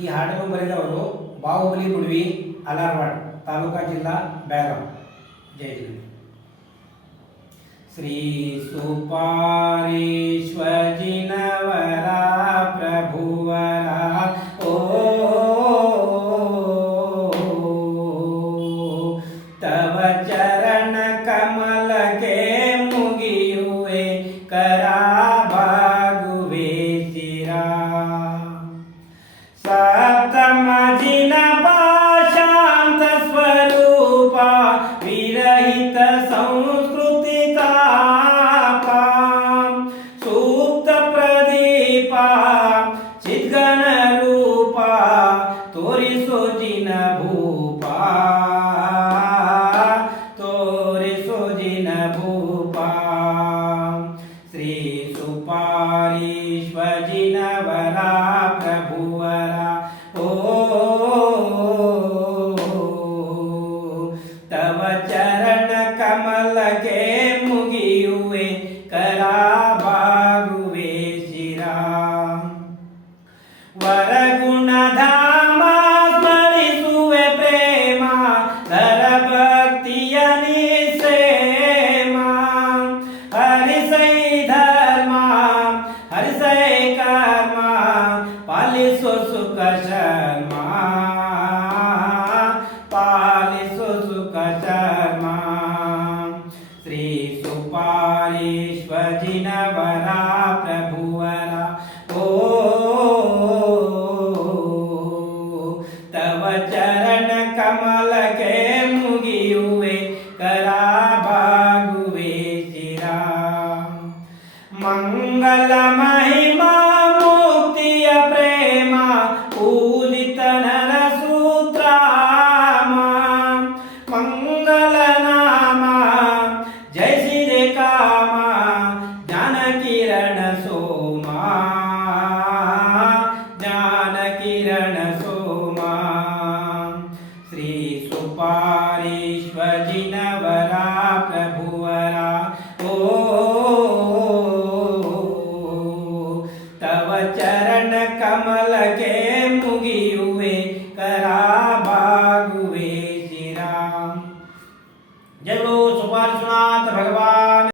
ಈ ಹಾಡನ್ನು ಬರೆದವರು ಬಾಹುಬಲಿ ಮುಡ್ವಿ ಅಲಾರ್ವಾಡ್ ತಾಲೂಕಾ ಜಿಲ್ಲಾ ಬೆಳಗಾಂ. ಜೈ ಜೈ. ಶ್ರೀ ಸುಪಾರೀಶ್ವಜಿನವರ ಪ್ರಭುವರ ಓ ತವ ಚರಣ ಕಮಲಕ್ಕೆ ಮುಗಿಯುವೆ ಕರಾಬಾಗುವೆ ಶಿರಾ. ಸಪ್ತಮಜಿನ ಪಾಶಾಂತ ಸ್ವರೂಪ ವಿರಹಿತ ಸಂಸ್ಕೃತಿ ತಾಪ ಸೂಕ್ತ ಪ್ರದೀಪ ಚಿದ್ಗಣ ರೂಪ ತೋರಿಸೋ ಜಿನ ಭೂಪ ತೋರಿಸೋ ಜಿನ ಭೂಪ. ಶ್ರೀ ಸುಪಾರೀಶ್ವಜಿನವರ ಪ್ರಭುವರ ಓ ತವ ಚರಣ ಕಮಲಕ್ಕೆ ಮುಗಿಯುವೆ ಕರಾಬಾಗುವೆ ಶಿರಾ. ವರಗುಣಧಾಮ ಸ್ಮರಿಸುವೆ ಪ್ರೇಮ ಧರ ಭಕ್ತಿಯ ನಿಸೇಮ. ಹರಿಸೈ ಧರ್ಮ ಹರಿಸೈ ಕರ್ಮ ಪಾಲಿಸೋ ಸುಖ ಶರ್ಮ ಪಾಲಿಸೋ ಸುಖ ಶರ್ಮ. ಶ್ರೀ ಸುಪಾರೀಶ್ವಜಿನವರ ಪ್ರಭುವರ ಓ ತವ ಚರಣ ಕಮಲಕ್ಕೆ ಮುಗಿಯುವೆ ಕರಾಬಾಗುವೆ ಶಿರಾ. ಮಂಗಲ ಮಹಿಮಾ ಮುಕ್ತಿಯ ಪ್ರೇಮ ಪೂಜಿತ ನರ ಸೂತ್ರಾಮ. ಮಂಗಲ ನಾಮ ಜಯಿಸಿದೆ ಕಾಮ ಜ್ಞಾನ ಕಿರಣ ಸೋಮ ಜ್ಞಾನ ಕಿರಣ ಸೋಮ. ಶ್ರೀ ಸುಪಾರೀಶ್ವಜಿನವರ ಪ್ರಭುವರ ಓ ತವ ಚರಣ ಕಮಲಕ್ಕೆ